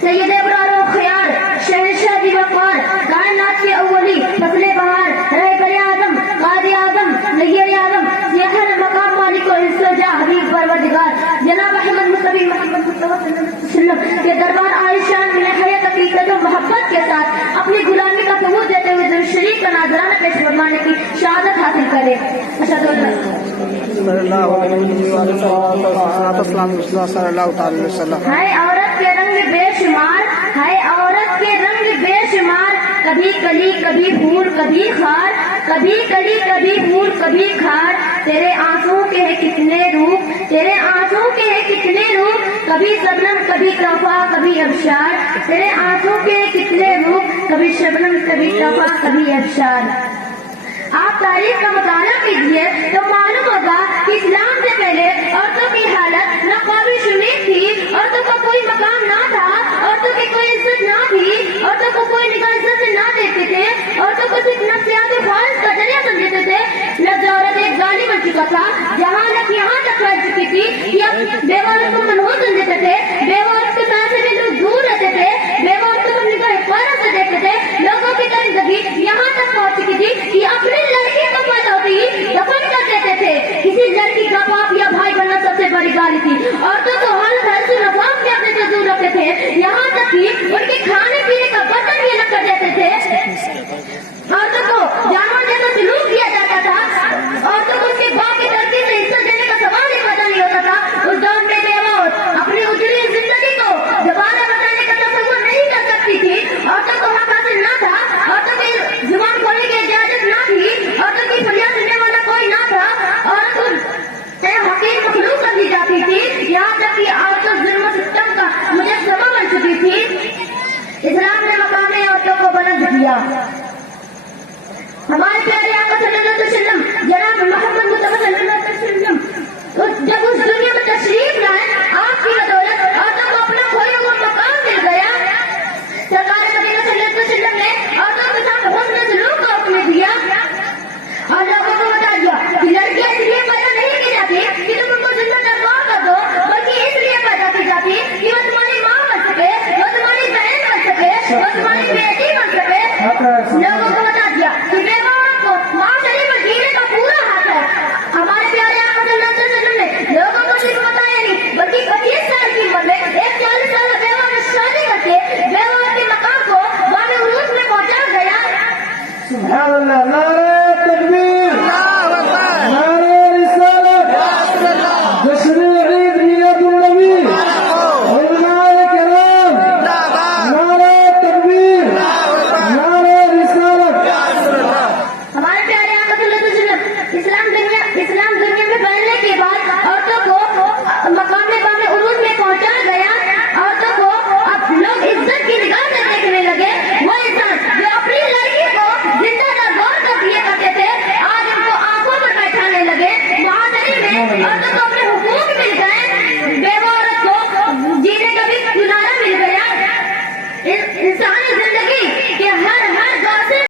سید ابرار و خیار شہنشاہ دی وقار کائنات کے اولی فصل بہار رہبر اعظم قائد اعظم نیر اعظم سیاحت مقام مالک و السجا حبیب پروردگار جناب احمد مصطفی محمد مصطفیٰ صلی اللہ علیہ وسلم کے دربار عالیشان میں حیات عقیدت و محبت کے ساتھ اپنی غلامی کا ثبوت دیتے ہوئے درود شریف کا نذرانہ پیش فرمانے کی شہادت حاصل کرے. اشہد ان لا ہے عورت کے رنگ بے شمار ہے عورت کے رنگ بے شمار کبھی کلی کبھی پھول کبھی خار کبھی کلی کبھی پھول کبھی خار تیرے آنسوں کے ہیں کتنے روپ تیرے آنسوں کے ہیں کتنے روپ کبھی شبنم کبھی تحفہ کبھی ابشار تیرے آنسوں کے ہیں کتنے روپ کبھی شبنم کبھی تحفہ کبھی ابشار. آپ تاریخ کا مطالعہ کیجیے تو معلوم ہوگا کہ اسلام سے پہلے عورتوں کی حالت ناقابل شمیر تھی. عورتوں کا کوئی مقام نہ تھا, عورتوں کی کوئی عزت نہ تھی, عورتوں کو کوئی نگاہ عزت سے نہ دیکھتے تھے, عورتوں کو صرف نفسیات خواہش کا ذریعہ سمجھتے تھے. لفظ عورت ایک گالی بن چکا تھا, جہاں تک یہاں تک پھیل چکی تھی کہ بیوہ عورت کو منحوس سمجھتے تھے, بیوہ عورت کے ساتھ سے لوگ دور رہتے تھے, بیوہ عورت کو نگاہ حفاظت سے دیکھتے تھے. لوگوں کی زندگی یہاں تک پہنچ چکی تھی کہ اپنی لڑکی کو پیدا ہوتی ہی دفن کر دیتے تھے. کسی لڑکی کا باپ یا بھائی بننا سب سے بڑی گالی تھی. عورتوں کو ہر حیث نفاق کے اپنے سے دور رکھتے تھے, یہاں تک کہ ان کے کھانے پینے کا برتن بھی الگ کر دیتے تھے. عورتوں کو جانور جیسا سلوک کیا جاتا تھا. عورتوں کو اس کے باپ کی ترقی سے حصہ دینے کا سوال ہی پیدا نہیں ہوتا تھا. اس دور میں بیوہ اپنی اجڑی زندگی کو دوبارہ بچانے کا تصور نہیں کر سکتی تھی. عورتوں کو حق حاصل نہ تھا, عورتوں کی زبان کھولنے کی اجازت نہ تھی, عورتوں کی فریاد سننے والا کوئی نہ تھا. عورت حقیق مخلوق کر دی جاتی تھی, یہاں تک کہ عورتوں ظلم و ستم کا مجسمہ بن چکی تھی. اسلام نے مقام عورتوں کو بلند کیا. ہمارے پیارے آقا صلی اللہ علیہ وسلم جناب محمد مصطفیٰ صلی اللہ علیہ وسلم جب اس دنیا میں تشریف لائے, آپ کی بدولت عورتوں کو اپنا کھویا ہوا مقام مل گیا. سرکار مدینہ صلی اللہ علیہ وسلم نے عورتوں کے ساتھ حسن سلوک کا حکم دیا اور لوگوں کو بتا دیا کہ لڑکیاں اس لیے پیدا نہیں کی جاتی کہ تم ان کو زندہ دربار کر دو, بلکہ اس لیے پیدا کی جاتی کہ وہ تمہاری ماں بن سکے, وہ تمہاری بہن بن سکے, وہ تمہاری بیٹی بن سکے. لوگوں کو بتا دیا کہ بیوہ عورت کو معاشرے میں جینے کا پورا حق ہے. ہمارے پیارے آقا صلی اللہ علیہ وسلم نے لوگوں کو صرف بتایا نہیں, بلکہ 25 سال کی عمر میں ایک 40 سال بیوہ میں شادی کر کے بیوہ عورت کے مقام کو باب عروج میں پہنچا گیا. سبحان اللہ. نعرہ تکبیر, نعرہ رسالت, جشن عید میلاد النبی, علماء کرام, نعرہ تکبیر, نعرہ رسالت. ہمارے پیارے آقا صلی اللہ علیہ وسلم اسلام دنیا میں پھیلنے کے بعد عورتوں کو مقام باب عروج میں پہنچا گیا. عورتوں کو اب لوگ عزت کی نگاہ سے دیکھنے لگے. وہ انسان جو اپنی لڑکی کو زندہ دربار کر دیا کرتے تھے, آج ان کو آنکھوں پر بیٹھانے لگے. معاشرے میں عورتوں کو اپنے حقوق مل گئے, بیوہ عورت کو جینے کا بھی کنارہ مل گیا. انسانی